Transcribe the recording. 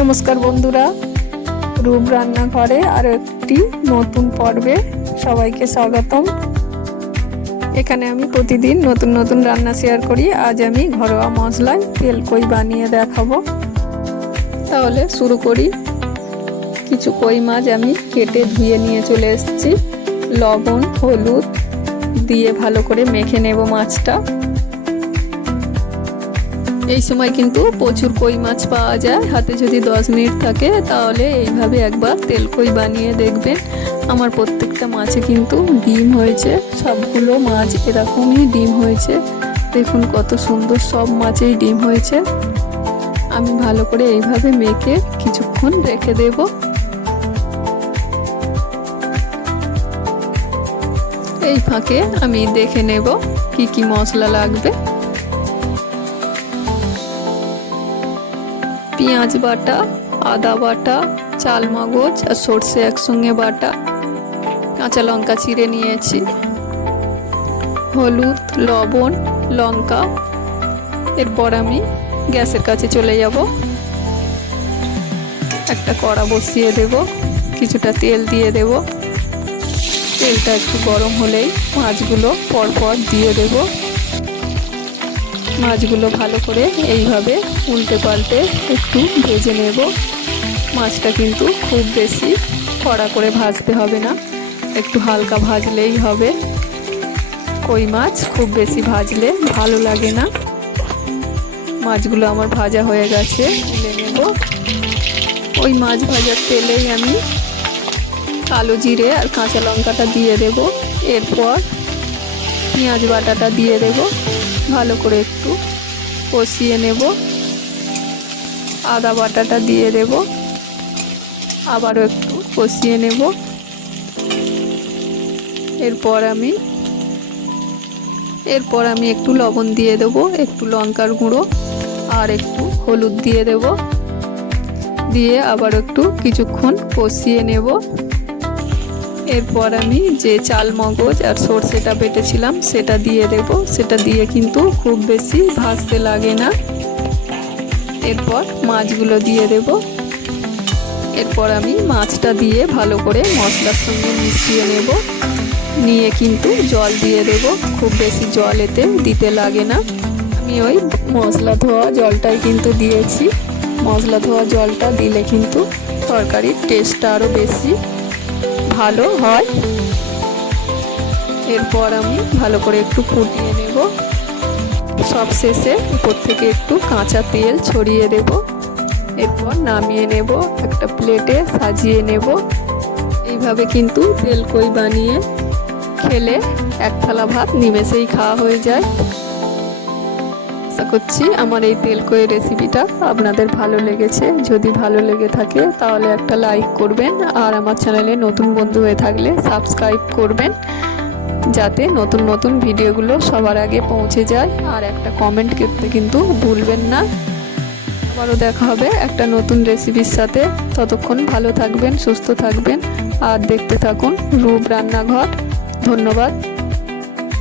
নমস্কার বন্ধুরা, রূপ রান্নাঘরে আরও একটি নতুন পর্বে সবাইকে স্বাগতম। এখানে আমি প্রতিদিন নতুন নতুন রান্না শেয়ার করি। আজ আমি ঘরোয়া মশলায় তেলকই বানিয়ে দেখাবো। তাহলে শুরু করি। কিছু কই মাছ আমি কেটে ধুয়ে নিয়ে চলে এসেছি। লবণ হলুদ দিয়ে ভালো করে মেখে নেব মাছটা। এই সময় কিন্তু প্রচুর কই মাছ পাওয়া যায়। হাতে যদি 10 মিনিট থাকে তাহলে এইভাবে একবার তেলকই বানিয়ে দেখবেন। আমার প্রত্যেকটা মাছে কিন্তু ডিম হয়েছে। সবগুলো মাছ এরকমই ডিম হয়েছে। দেখুন কত সুন্দর, সব মাছেই ডিম হয়েছে। আমি ভালো করে এইভাবে মেখে কিছুক্ষণ রেখে দেব। এই ফাঁকে আমি দেখে নেব কি কি মশলা লাগবে। পেঁয়াজ বাটা, আদা বাটা, চাল মগজ আর সর্ষে একসঙ্গে বাটা, কাঁচা লঙ্কা চিড়ে নিয়েছি, হলুদ লবণ লঙ্কা। এরপর আমি গ্যাসের কাছে চলে যাব। একটা কড়া বসিয়ে দেব, কিছুটা তেল দিয়ে দেব। তেলটা একটু গরম হলেই মাছগুলো পরপর দিয়ে দেব। মাছগুলো ভালো করে এইভাবে উল্টে পাল্টে একটু ভেজে নেব। মাছটা কিন্তু খুব বেশি কড়া করে ভাজতে হবে না, একটু হালকা ভাজলেই হবে। কই মাছ খুব বেশি ভাজলে ভালো লাগে না। মাছগুলো আমার ভাজা হয়ে গেছে, তুলে নেব। ওই মাছ ভাজার তেলেই আমি কালো জিরে আর কাঁচা লঙ্কাটা দিয়ে দেব। এরপর পেঁয়াজ বাটাটা দিয়ে দেব। ভালো করে একটু কষিয়ে নেব। আদা বাটাটা দিয়ে দেব। আবারও একটু কষিয়ে নেব। এরপর আমি একটু লবণ দিয়ে দেব, একটু লঙ্কার গুঁড়ো আর একটু হলুদ দিয়ে দেব। দিয়ে আবার একটু কিছুক্ষণ কষিয়ে নেব। এরপর আমি যে চাল মগজ আর সর্ষেটা বেটেছিলাম সেটা দিয়ে দেব। সেটা দিয়ে কিন্তু খুব বেশি ভাজতে লাগে না। এরপর মাছগুলো দিয়ে দেব। এরপর আমি মাছটা দিয়ে ভালো করে মশলার সঙ্গে মিশিয়ে নেব। নিয়ে কিন্তু জল দিয়ে দেব। খুব বেশি জল এতে দিতে লাগে না। আমি ওই মশলা ধোয়া জলটাই কিন্তু দিয়েছি। মশলা ধোয়া জলটা দিলে কিন্তু তরকারির টেস্টটা আরও বেশি ভালো হয়। এরপর আমি ভালো করে একটু ফুটিয়ে নেব। সব শেষে উপর থেকে একটু কাঁচা তেল ছড়িয়ে দেব। এরপর নামিয়ে নেব, একটা প্লেটে সাজিয়ে নেব। এইভাবে কিন্তু তেলকই বানিয়ে খেলে এক থালা ভাত নিমেষেই খাওয়া হয়ে যায়। আশা করছি আমার এই তেলকই রেসিপিটা আপনাদের ভালো লেগেছে। যদি ভালো লেগে থাকে তাহলে একটা লাইক করবেন, আর আমার চ্যানেলে নতুন বন্ধু হয়ে থাকলে সাবস্ক্রাইব করবেন, যাতে নতুন নতুন ভিডিওগুলো সবার আগে পৌঁছে যায়। আর একটা কমেন্ট করতে কিন্তু ভুলবেন না। আবারও দেখা হবে একটা নতুন রেসিপির সাথে। ততক্ষণ ভালো থাকবেন, সুস্থ থাকবেন আর দেখতে থাকুন রূপ রান্নাঘর। ধন্যবাদ।